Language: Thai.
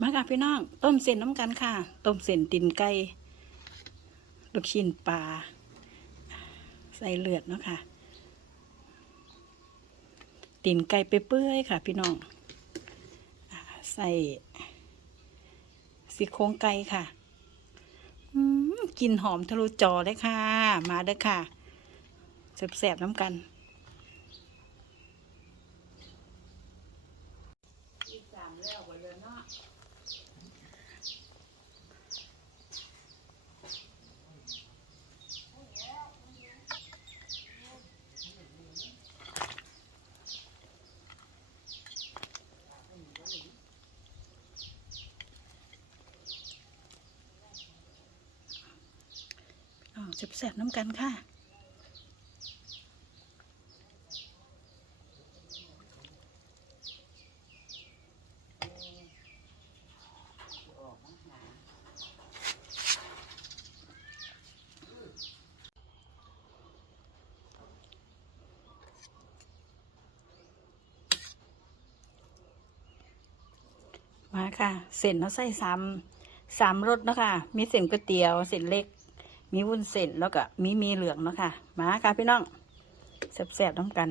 มาค่ะพี่น้องต้มเส้นน้ำกันค่ะ ต้มเส้นตินไก่ลูกชิ้นปลาใส่เลือดเนาะค่ะตินไก่ไปเปื่อยๆค่ะ พี่น้องใส่ซี่โครงไก่ค่ะกลินหอมทะลุจอเลยค่ะ มาเด้อค่ะแสบๆน้ำกันอ๋อ แสบๆน้ำกันค่ะมาค่ะ เส้นเราใส่สามสามรสนะคะ มีเส้นก๋วยเตี๋ยว เส้นเล็ก มีวุ้นเส้นแล้วก็มีมีเหลืองเนาะค่ะ มาค่ะพี่น้องแซ่บๆน้ำกัน